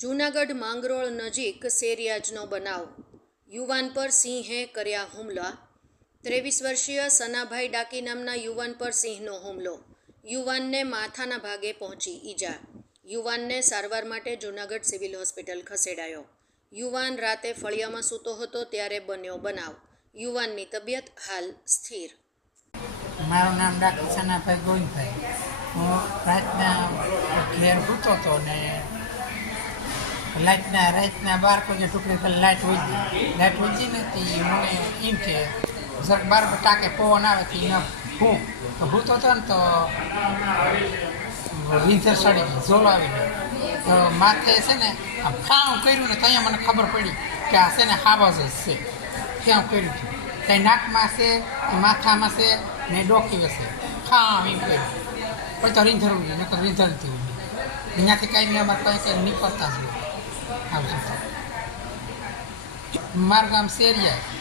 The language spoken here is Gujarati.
જૂનાગઢ માંગરોળ નજીક શેરિયાજનો બનાવ. યુવાન પર સિંહે કર્યા હુમલા. ત્રેવીસ વર્ષીય સનાભાઈ ડાકી નામના યુવાન પર સિંહનો હુમલો. યુવાનને માથાના ભાગે પહોંચી ઈજા. યુવાનને સારવાર માટે જૂનાગઢ સિવિલ હોસ્પિટલ ખસેડાયો. યુવાન રાતે ફળિયામાં સૂતો હતો ત્યારે બન્યો બનાવ. યુવાનની તબિયત હાલ સ્થિર. મારું નામ ડાક્ટર સનાભાઈ ગોવિંદભાઈ. હું રાતના ઘેર સૂતો હતો ને લાઇટના રાઈટના બાર વાગે ટુકડી પર લાઇટ વધી લાઇટ ઉજી ને તે મને એમ કે જરાક બાર ટાંકે પવન આવે તો એને હું. તો હું તો હતો ને તો વિંધર સડી ગઈ ઝોલો આવી ગયો. તો માથે છે ને, આમ ખાણું કર્યું ને તો અહીંયા મને ખબર પડી કે આ છે ને હાવજ જ છે. ત્યાં કર્યું છે ત્યાં નાકમાં છે માથામાં છે, ને ડોકી હશે ખામ એમ કર્યું. પછી તો રીંધર ઉડી નકર રીંધર નથી ઉડી અહીંયાથી કાંઈ નહીં, અમારે કંઈ કંઈ નીકળતા જ મારું ગામ શેરિયા